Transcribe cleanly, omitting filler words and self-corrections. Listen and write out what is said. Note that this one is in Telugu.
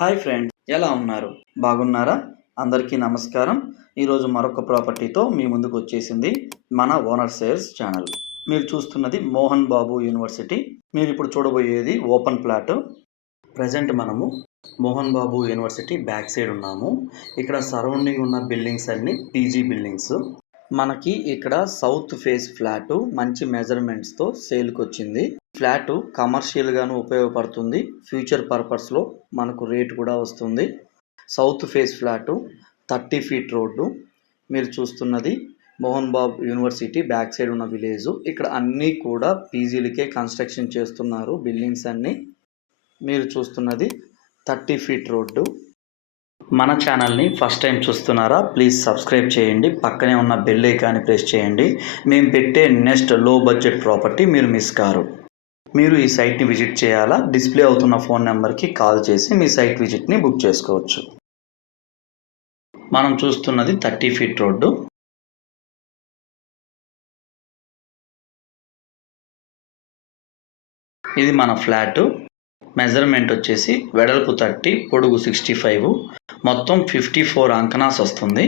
హాయ్ ఫ్రెండ్స్, ఎలా ఉన్నారు? బాగున్నారా? అందరికీ నమస్కారం. ఈరోజు మరొక ప్రాపర్టీతో మీ ముందుకు వచ్చేసింది మన ఓనర్ సేల్స్ ఛానల్. మీరు చూస్తున్నది మోహన్ బాబు యూనివర్సిటీ. మీరు ఇప్పుడు చూడబోయేది ఓపెన్ ప్లాట్. ప్రజెంట్ మనము Mohan Babu university back side ఉన్నాము. ఇక్కడ సరౌండింగ్ ఉన్న బిల్డింగ్స్ అన్ని పీజీ బిల్డింగ్స్. మనకి ఇక్కడ సౌత్ ఫేస్ ఫ్లాట్ మంచి మెజర్మెంట్స్తో సేల్కి వచ్చింది. ఫ్లాట్ కమర్షియల్గాను ఉపయోగపడుతుంది. ఫ్యూచర్ పర్పస్లో మనకు రేట్ కూడా వస్తుంది. South face flat 30 feet road. మీరు చూస్తున్నది Mohan Babu university back side ఉన్న విలేజ్. ఇక్కడ అన్నీ కూడా పీజీలకే కన్స్ట్రక్షన్ చేస్తున్నారు బిల్డింగ్స్ అన్నీ. మీరు చూస్తున్నది 30 ఫీట్ రోడ్డు. మన ఛానల్ని ఫస్ట్ టైం చూస్తున్నారా? ప్లీజ్ సబ్స్క్రైబ్ చేయండి. పక్కనే ఉన్న బెల్ ఐకాన్ని ప్రెస్ చేయండి. మేము పెట్టే నెక్స్ట్ లో బడ్జెట్ ప్రాపర్టీ మీరు మిస్ కారు. మీరు ఈ సైట్ని విజిట్ చేయాలా? డిస్ప్లే అవుతున్న ఫోన్ నెంబర్కి కాల్ చేసి మీ సైట్ విజిట్ని బుక్ చేసుకోవచ్చు. మనం చూస్తున్నది 30 ఫీట్ రోడ్డు. ఇది మన ఫ్లాటు. మెజర్మెంట్ వచ్చేసి వెడల్పు 30, పొడుగు 65, మొత్తం 54 అంకనాస్ వస్తుంది.